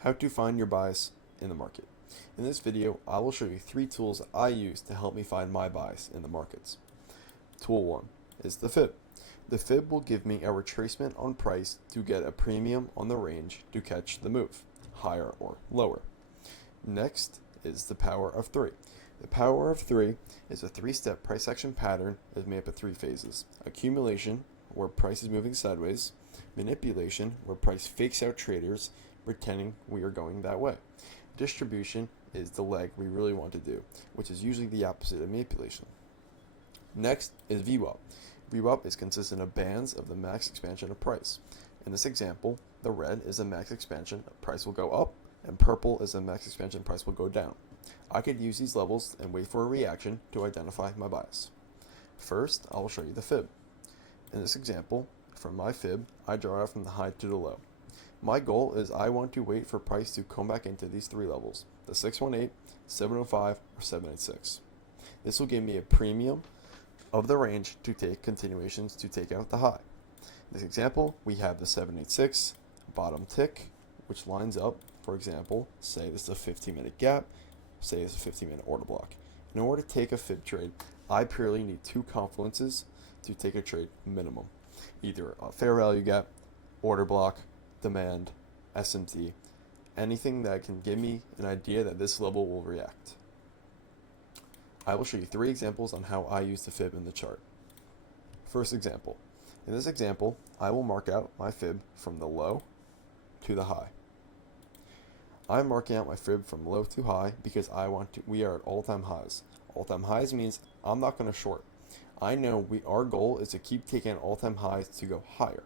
How to find your bias in the market. In this video, I will show you 3 tools that I use to help me find my bias in the markets. Tool 1 is the fib. The fib will give me a retracement on price to get a premium on the range to catch the move, higher or lower. Next is the power of 3. The power of 3 is a 3-step price action pattern that is made up of 3 phases. Accumulation, where price is moving sideways. Manipulation, where price fakes out traders pretending we are going that way. Distribution is the leg we really want to do, which is usually the opposite of manipulation. Next is VWAP. VWAP is consistent of bands of the max expansion of price. In this example, the red is the max expansion, price will go up, and purple is the max expansion, price will go down. I could use these levels and wait for a reaction to identify my bias. First, I will show you the fib. In this example, from my fib, I draw out from the high to the low. My goal is I want to wait for price to come back into these 3 levels, the 618, 705, or 786. This will give me a premium of the range to take continuations to take out the high. In this example, we have the 786 bottom tick, which lines up, for example, say this is a 15-minute gap, say it's a 15-minute order block. In order to take a fib trade, I purely need 2 confluences to take a trade minimum. Either a fair value gap, order block, demand, SMT, anything that can give me an idea that this level will react. I will show you 3 examples on how I use the fib in the chart. First example. In this example, I will mark out my fib from the low to the high. I'm marking out my fib from low to high because we are at all-time highs. All-time highs means I'm not going to short. I know our goal is to keep taking all-time highs to go higher.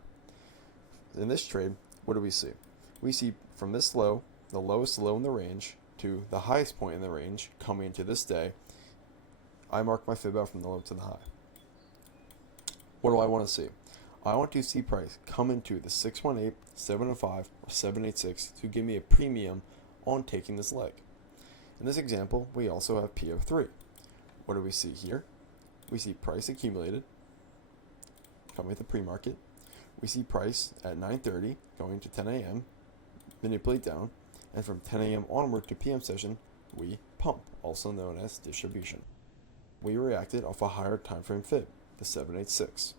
In this trade, what do we see? We see from this low, the lowest low in the range, to the highest point in the range coming into this day. I mark my fib out from the low to the high. What do I want to see? I want to see price come into the 618, 705, or 786 to give me a premium on taking this leg. In this example, we also have PO3. What do we see here? We see price accumulated coming at the pre-market. We see price at 9:30 going to 10 a.m. manipulate down, and from 10 a.m. onward to PM session, we pump, also known as distribution. We reacted off a higher time frame fib, the 786.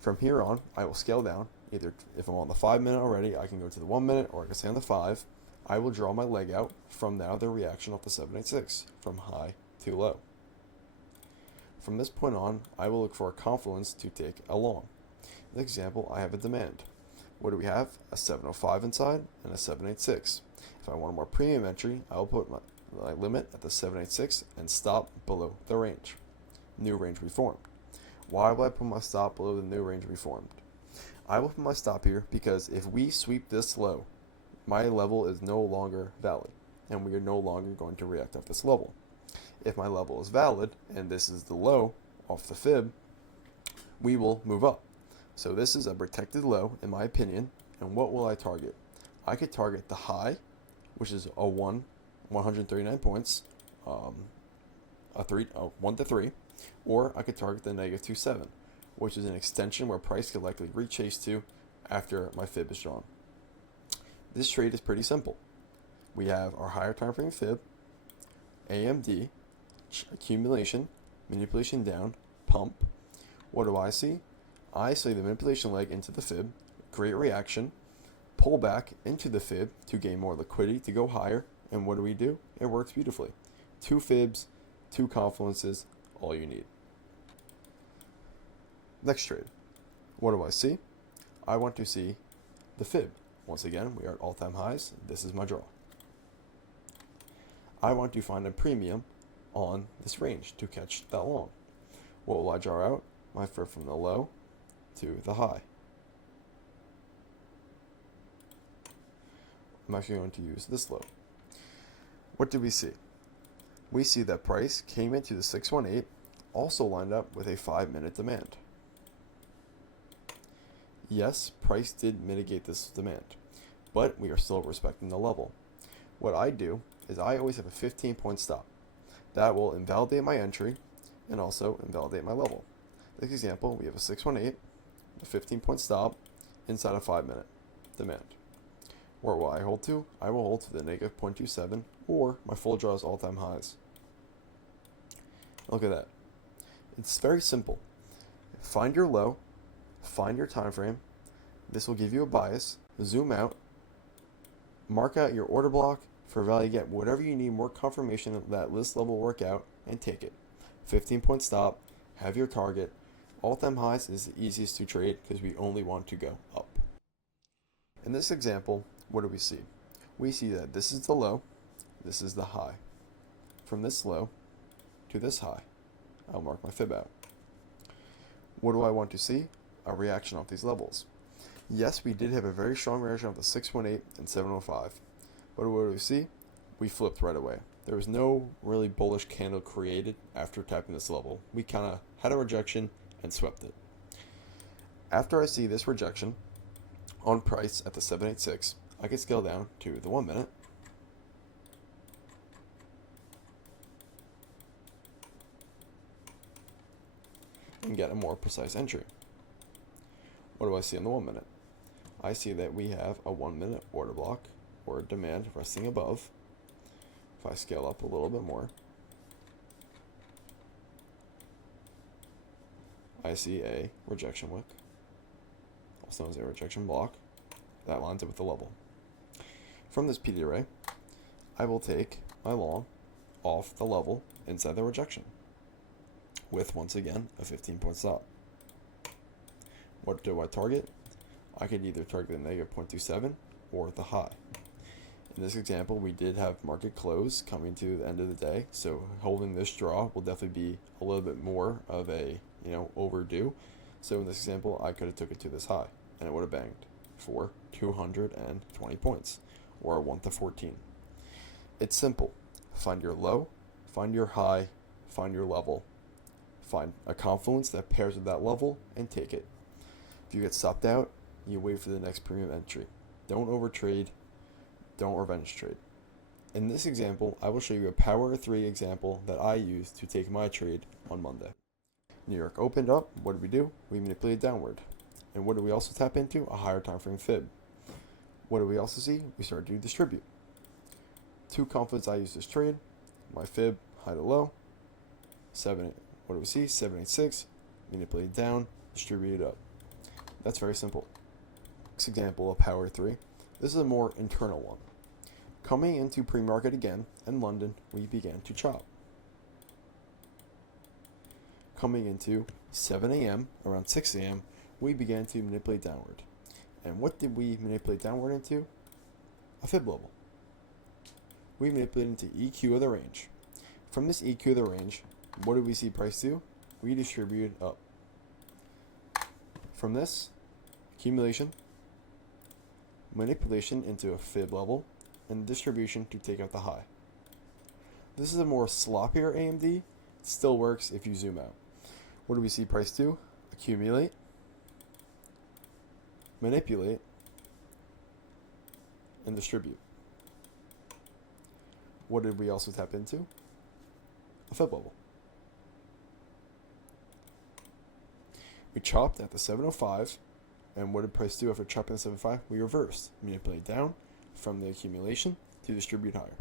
From here on, I will scale down. Either if I'm on the 5-minute already, I can go to the 1 minute, or I can stay on the 5. I will draw my leg out from now the reaction off the 786, from high to low. From this point on, I will look for a confluence to take a long. In this example, I have a demand. What do we have? A 705 inside and a 786. If I want a more premium entry, I will put my limit at the 786 and stop below the range. New range reformed. Why will I put my stop below the new range reformed? I will put my stop here because if we sweep this low, my level is no longer valid, and we are no longer going to react off this level. If my level is valid, and this is the low off the fib, we will move up. So this is a protected low, in my opinion, and what will I target? I could target the high, which is a 139 points, 1 to 3, or I could target the negative 27, which is an extension where price could likely retrace to after my fib is drawn. This trade is pretty simple. We have our higher time frame fib, AMD, accumulation, manipulation down, pump. What do I see? I see the manipulation leg into the fib, great reaction, pull back into the fib to gain more liquidity to go higher, and what do? It works beautifully. 2 fibs, 2 confluences, all you need. Next trade. What do I see? I want to see the fib. Once again, we are at all-time highs. This is my draw. I want to find a premium on this range to catch that long. What will I draw out? My fib from the low to the high. I'm actually going to use this low. What do we see? We see that price came into the 618, also lined up with a 5-minute demand. Yes, price did mitigate this demand, but we are still respecting the level. What I do is I always have a 15-point stop. That will invalidate my entry and also invalidate my level. This example, we have a 618, a 15-point stop inside a 5-minute demand. Where will I hold to? I will hold to the negative 0.27 or my full draw's all-time highs. Look at that. It's very simple. Find your low, find your time frame. This will give you a bias. Zoom out, mark out your order block for value get whatever you need more confirmation that this level will work out, and take it. 15-point stop, have your target. All-time highs is the easiest to trade because we only want to go up. In this example, what do we see? We see that this is the low, this is the high. From this low to this high, I'll mark my fib out. What do I want to see? A reaction off these levels. Yes, we did have a very strong reaction off the 618 and 705. But what do we see? We flipped right away. There was no really bullish candle created after tapping this level. We kind of had a rejection and swept it. After I see this rejection on price at the 786, I can scale down to the 1 minute. And get a more precise entry. What do I see in the 1 minute? I see that we have a 1 minute order block or demand resting above. If I scale up a little bit more, I see a rejection wick, also known as a rejection block, that lines up with the level. From this PD array, I will take my long off the level inside the rejection with, once again, a 15-point stop. What do I target? I could either target the negative 0.27 or the high. In this example, we did have market close coming to the end of the day, so holding this draw will definitely be a little bit more of a, overdue. So in this example, I could have took it to this high, and it would have banged for 220 points, or a 1 to 14. It's simple. Find your low, find your high, find your level, find a confluence that pairs with that level, and take it. If you get stopped out, you wait for the next premium entry. Don't overtrade. Don't revenge trade. In this example, I will show you a power 3 example that I used to take my trade on Monday. New York opened up. What did we do? We manipulated downward. And what did we also tap into? A higher time frame fib. What do we also see? We started to distribute. 2 confluence I used this trade. My fib, high to low. What do we see? 786. Manipulated down. Distributed up. That's very simple. Next example of power 3. This is a more internal one. Coming into pre-market again in London, we began to chop. Coming into 7 a.m., around 6 a.m., we began to manipulate downward. And what did we manipulate downward into? A fib level. We manipulated into EQ of the range. From this EQ of the range, what did we see price do? We distributed up. From this, accumulation, manipulation into a fib level, and distribution to take out the high. This is a more sloppier AMD. It still works if you zoom out. What do we see price do? Accumulate, manipulate, and distribute. What did we also tap into? A fib level. We chopped at the 705, and what did price do after chopping the 705? We reversed, manipulate down from the accumulation to distribute higher.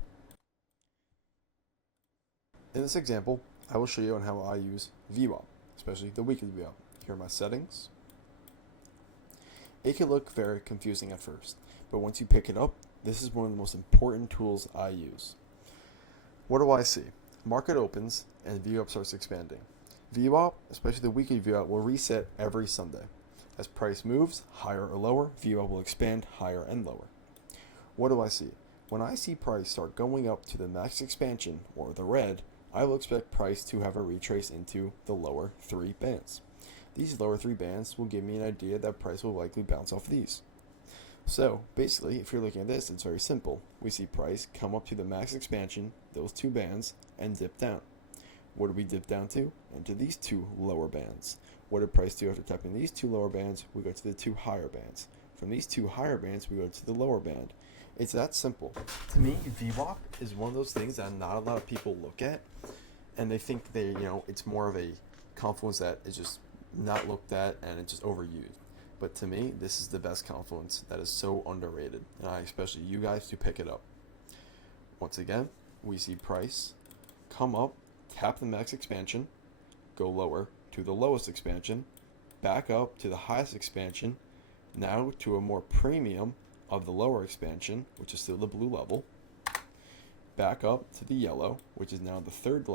In this example, I will show you on how I use VWAP, especially the weekly VWAP. Here are my settings. It can look very confusing at first, but once you pick it up, this is one of the most important tools I use. What do I see? Market opens and VWAP starts expanding. VWAP, especially the weekly VWAP, will reset every Sunday. As price moves higher or lower, VWAP will expand higher and lower. What do I see? When I see price start going up to the max expansion, or the red, I will expect price to have a retrace into the lower 3 bands. These lower 3 bands will give me an idea that price will likely bounce off these. So basically, if you're looking at this, it's very simple. We see price come up to the max expansion, those 2 bands, and dip down. What did we dip down to? Into these 2 lower bands. What did price do after tapping these 2 lower bands? We go to the 2 higher bands. From these 2 higher bands, we go to the lower band. It's that simple. To me, VWAP is one of those things that not a lot of people look at, and they think it's more of a confluence that is just not looked at and it's just overused. But to me, this is the best confluence that is so underrated, and I expect you guys to pick it up. Once again, we see price come up, tap the max expansion, go lower to the lowest expansion, back up to the highest expansion, now to a more premium of the lower expansion, which is still the blue level, back up to the yellow, which is now the third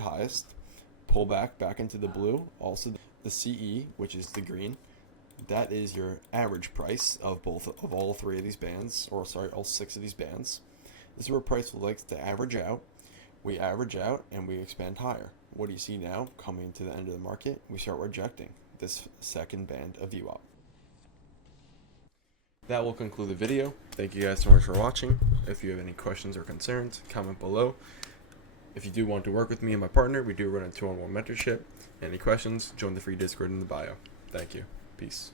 highest, pull back into the blue, also the CE, which is the green. That is your average price of all three of these bands, all six of these bands. This is where price likes to average out. We average out and we expand higher. What do you see now? Coming to the end of the market, we start rejecting this second band of VWAP. That will conclude the video. Thank you guys so much for watching. If you have any questions or concerns, comment below. If you do want to work with me and my partner, we do run a 2-on-1 mentorship. Any questions, join the free Discord in the bio. Thank you. Peace.